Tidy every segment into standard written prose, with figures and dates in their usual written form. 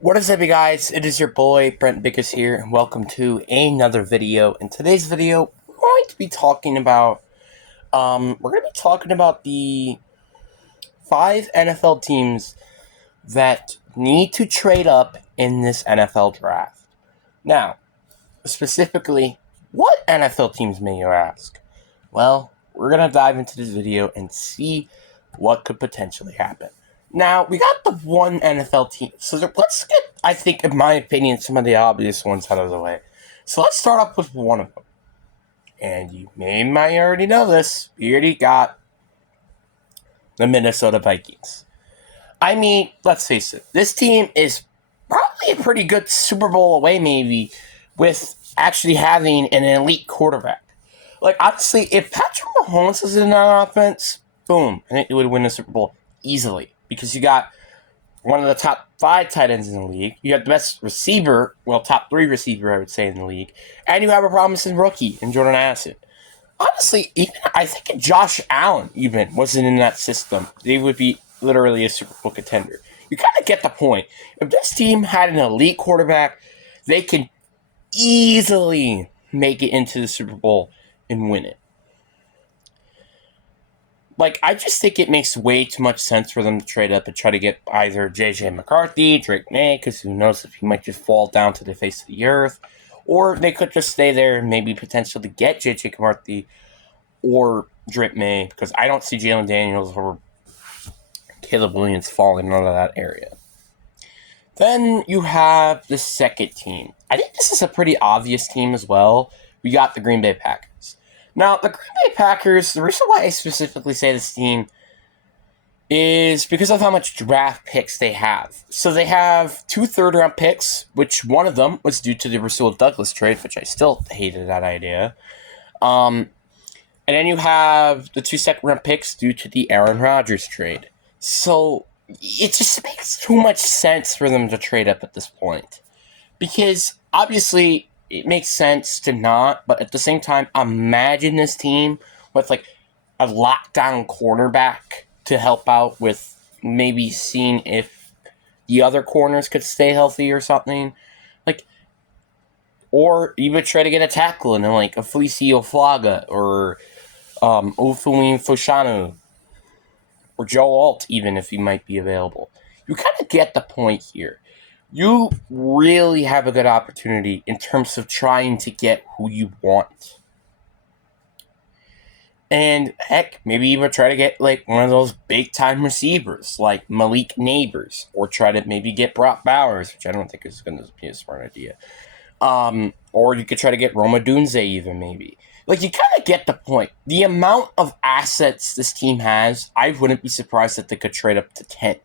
What is up, you guys? It is your boy Brent Bickus here, and welcome to another video. In today's video, we're going to be talking about the 5 NFL teams that need to trade up in this NFL draft. Now, specifically, what NFL teams may you ask? Well, we're gonna dive into this video and see what could potentially happen. Now, we got the one NFL team. So let's get, I think, in my opinion, some of the obvious ones out of the way. So let's start off with one of them. And you might already know this. We already got the Minnesota Vikings. I mean, let's face it. This team is probably a pretty good Super Bowl away, maybe, with actually having an elite quarterback. Like, honestly, if Patrick Mahomes was in that offense, boom, and it would win the Super Bowl easily. Because you got one of the top 5 tight ends in the league. You got the best receiver, well, top 3 receiver, I would say, in the league. And you have a promising rookie in Jordan Addison. Honestly, even I think if Josh Allen even wasn't in that system, they would be literally a Super Bowl contender. You kind of get the point. If this team had an elite quarterback, they can easily make it into the Super Bowl and win it. Like, I just think it makes way too much sense for them to trade up and try to get either J.J. McCarthy, Drake May, because who knows if he might just fall down to the face of the earth, or they could just stay there and maybe potentially get J.J. McCarthy or Drake May, because I don't see Jalen Daniels or Caleb Williams falling out of that area. Then you have the second team. I think this is a pretty obvious team as well. We got the Green Bay Packers. Now, the Green Bay Packers, the reason why I specifically say this team is because of how much draft picks they have. So they have 2 third-round picks, which one of them was due to the Rasul Douglas trade, which I still hated that idea. And then you have the 2 second-round picks due to the Aaron Rodgers trade. So it just makes too much sense for them to trade up at this point. Because, obviously, it makes sense to not, but at the same time, imagine this team with like a lockdown cornerback to help out with maybe seeing if the other corners could stay healthy or something. Like, or even try to get a tackle in like a Felicio Flaga or Ofuwin Foshanu or Joe Alt, even if he might be available. You kind of get the point here. You really have a good opportunity in terms of trying to get who you want. And heck, maybe even try to get like one of those big time receivers like Malik Neighbors, or try to maybe get Brock Bowers, which I don't think is going to be a smart idea. Or you could try to get Roma Dunze even maybe. Like, you kind of get the point. The amount of assets this team has, I wouldn't be surprised if they could trade up to 10.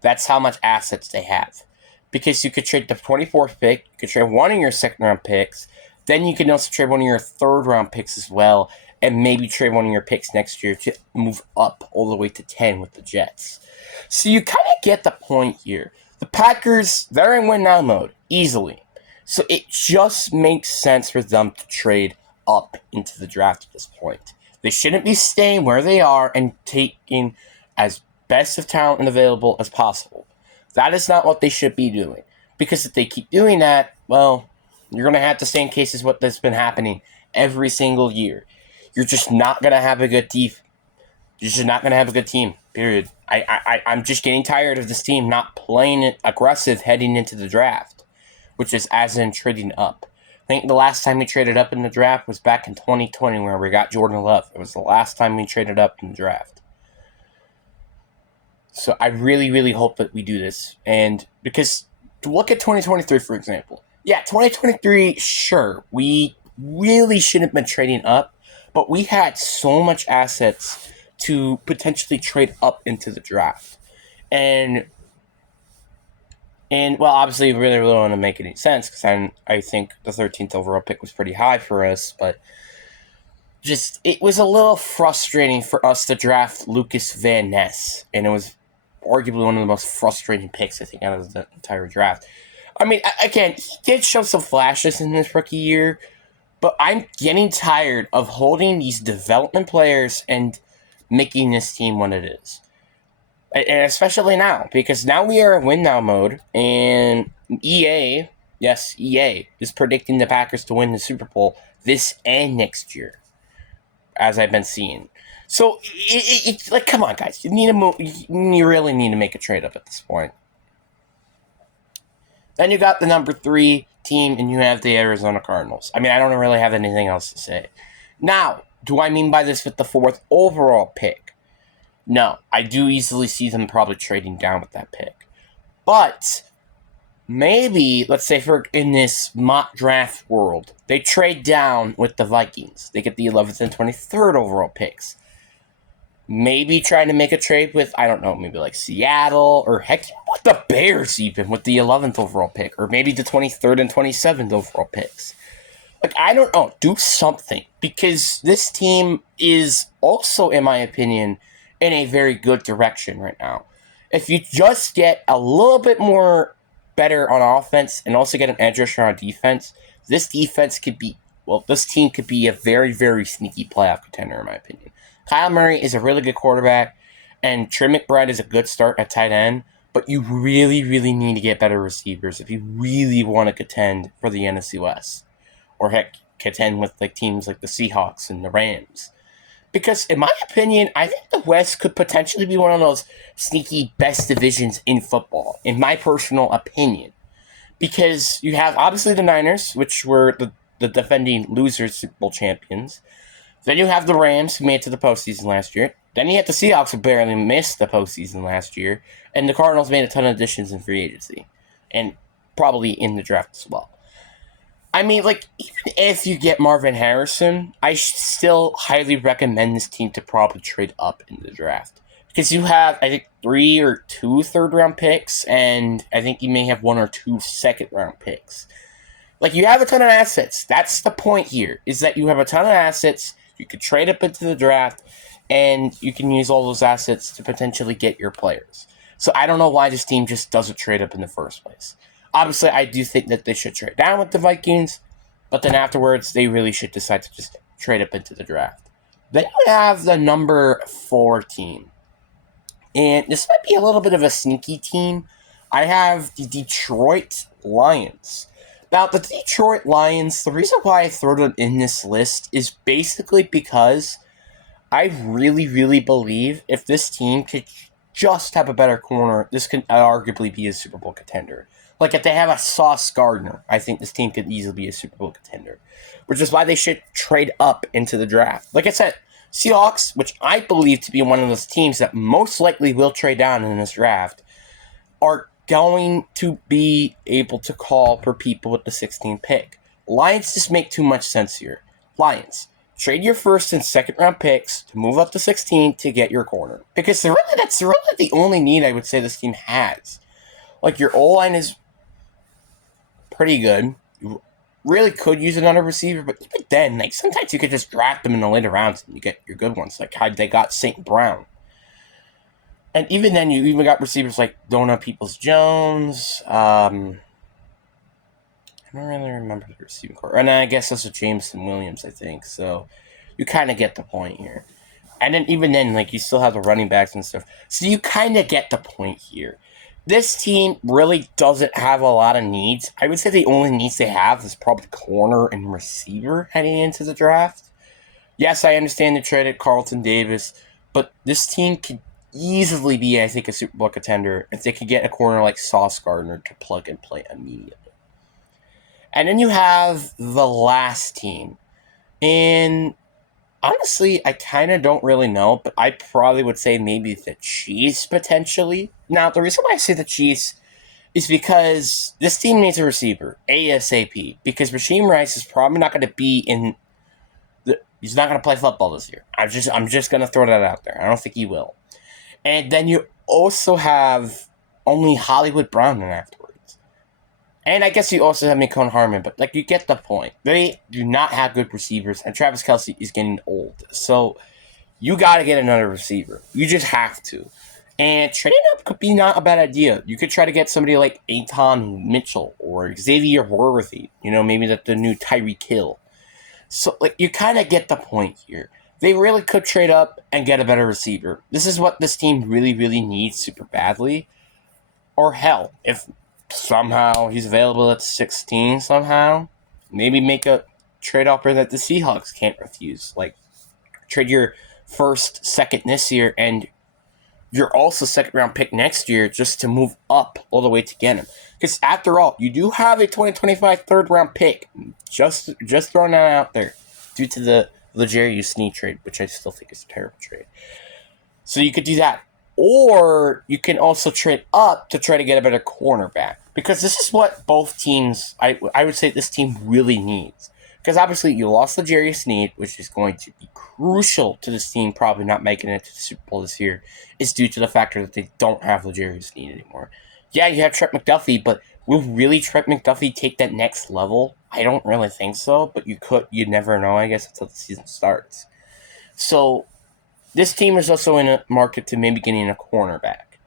That's how much assets they have. Because you could trade the 24th pick, you could trade one of your second-round picks, then you can also trade one of your third-round picks as well, and maybe trade one of your picks next year to move up all the way to 10 with the Jets. So you kind of get the point here. The Packers, they're in win-now mode, easily. So it just makes sense for them to trade up into the draft at this point. They shouldn't be staying where they are and taking as best of talent available as possible. That is not what they should be doing. Because if they keep doing that, well, you're going to have the same cases what has been happening every single year. You're just not going to have a good team. You're just not going to have a good team, period. I'm just getting tired of this team not playing it aggressive heading into the draft, which is as in trading up. I think the last time we traded up in the draft was back in 2020 where we got Jordan Love. It was the last time we traded up in the draft. So I really, really hope that we do this. And because to look at 2023, for example. Yeah, 2023, sure. We really shouldn't have been trading up. But we had so much assets to potentially trade up into the draft. And well, obviously, we really don't want to make any sense. Because I think the 13th overall pick was pretty high for us. But just, it was a little frustrating for us to draft Lucas Van Ness. And it was arguably one of the most frustrating picks, I think, out of the entire draft. I mean, again, he did show some flashes in his rookie year, but I'm getting tired of holding these development players and making this team what it is. And especially now, because now we are in win now mode, and EA, yes, EA, is predicting the Packers to win the Super Bowl this and next year, as I've been seeing. So it's like, come on, guys, you need to move. You really need to make a trade up at this point. Then you got the number 3 team, and you have the Arizona Cardinals. I mean, I don't really have anything else to say. Now, do I mean by this with the 4th overall pick? No, I do easily see them probably trading down with that pick. But maybe, let's say for in this mock draft world, they trade down with the Vikings. They get the 11th and 23rd overall picks. Maybe trying to make a trade with, I don't know, maybe like Seattle, or heck, with the Bears even, with the 11th overall pick, or maybe the 23rd and 27th overall picks. Like, I don't know, do something, because this team is also, in my opinion, in a very good direction right now. If you just get a little bit more better on offense and also get an edge rusher on defense, this defense could be, well, this team could be a very, very sneaky playoff contender, in my opinion. Kyle Murray is a really good quarterback, and Trey McBride is a good start at tight end, but you really, really need to get better receivers if you really want to contend for the NFC West. Or heck, contend with like teams like the Seahawks and the Rams. Because in my opinion, I think the West could potentially be one of those sneaky best divisions in football, in my personal opinion. Because you have obviously the Niners, which were the defending losers Super Bowl champions. Then you have the Rams, who made it to the postseason last year. Then you have the Seahawks, who barely missed the postseason last year. And the Cardinals made a ton of additions in free agency. And probably in the draft as well. I mean, like, even if you get Marvin Harrison, I still highly recommend this team to probably trade up in the draft. Because you have, I think, 3 or 2 third-round picks, and I think you may have 1 or 2 second-round picks. Like, you have a ton of assets. That's the point here, is that you have a ton of assets. You could trade up into the draft, and you can use all those assets to potentially get your players. So I don't know why this team just doesn't trade up in the first place. Obviously, I do think that they should trade down with the Vikings, but then afterwards, they really should decide to just trade up into the draft. Then you have the number 4 team. And this might be a little bit of a sneaky team. I have the Detroit Lions. Now, the Detroit Lions, the reason why I throw them in this list is basically because I really, really believe if this team could just have a better corner, this could arguably be a Super Bowl contender. Like, if they have a Sauce Gardner, I think this team could easily be a Super Bowl contender. Which is why they should trade up into the draft. Like I said, Seahawks, which I believe to be one of those teams that most likely will trade down in this draft, are going to be able to call for people with the 16th pick. Lions just make too much sense here. Lions, trade your first and second round picks to move up to 16 to get your corner. Because that's really the only need I would say this team has. Like, your O-line is pretty good. You really could use another receiver, but even then, like, sometimes you could just draft them in the later rounds and you get your good ones, like how they got St. Brown. And even then, you even got receivers like Donna Peoples-Jones. I don't really remember the receiving core. And I guess also Jameson Williams, I think. So you kind of get the point here. And then even then, like, you still have the running backs and stuff. So you kind of get the point here. This team really doesn't have a lot of needs. I would say the only needs they have is probably corner and receiver heading into the draft. Yes, I understand they traded Carlton Davis, but this team could easily be, I think, a Super Bowl contender if they could get a corner like Sauce Gardner to plug and play immediately. And then you have the last team. And honestly, I kind of don't really know, but I probably would say maybe the Chiefs potentially. Now, the reason why I say the Chiefs is because this team needs a receiver, ASAP, because Rasheem Rice is probably not going to be in he's not going to play football this year. I'm just going to throw that out there. I don't think he will. And then you also have only Hollywood Brown afterwards. And I guess you also have Mecole Hardman, but, like, you get the point. They do not have good receivers, and Travis Kelce is getting old. So you got to get another receiver. You just have to. And trading up could be not a bad idea. You could try to get somebody like Eitan Mitchell or Xavier Worthy. You know, maybe the new Tyreek Hill. So, like, you kind of get the point here. they really could trade up and get a better receiver. This is what this team really, really needs super badly. Or hell, if somehow he's available at 16 somehow, maybe make a trade offer that the Seahawks can't refuse. Like, trade your first, second this year, and you're also second round pick next year just to move up all the way to get him. Because after all, you do have a 2025 third round pick. Just throwing that out there due to the L'Jarius Sneed trade, which I still think is a terrible trade. So you could do that. Or you can also trade up to try to get a better cornerback. Because this is what both teams, I would say this team really needs. Because obviously you lost L'Jarius Sneed, which is going to be crucial to this team probably not making it to the Super Bowl this year, is due to the factor that they don't have L'Jarius Sneed anymore. Yeah, you have Trent McDuffie, but will really Trent McDuffie take that next level? I don't really think so, but you never know, I guess, until the season starts. So this team is also in a market to maybe getting a cornerback.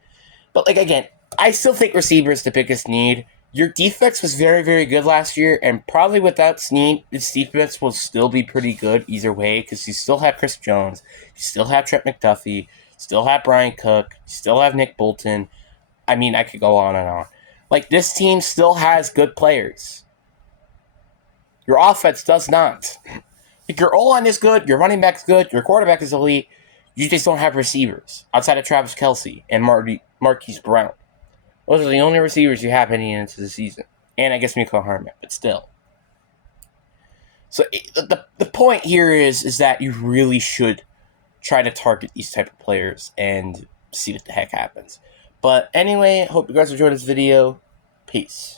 But like again, I still think receiver is the biggest need. Your defense was very, very good last year, and probably without Sneed, its defense will still be pretty good either way because you still have Chris Jones, you still have Trent McDuffie, you still have Brian Cook, you still have Nick Bolton. I mean, I could go on and on. Like, this team still has good players. Your offense does not. Like, your O-line is good, your running back is good, your quarterback is elite. You just don't have receivers outside of Travis Kelce and Marquise Brown. Those are the only receivers you have heading into the season. And I guess Miko Harman, but still. So the point here is that you really should try to target these type of players and see what the heck happens. But anyway, hope you guys enjoyed this video. Peace.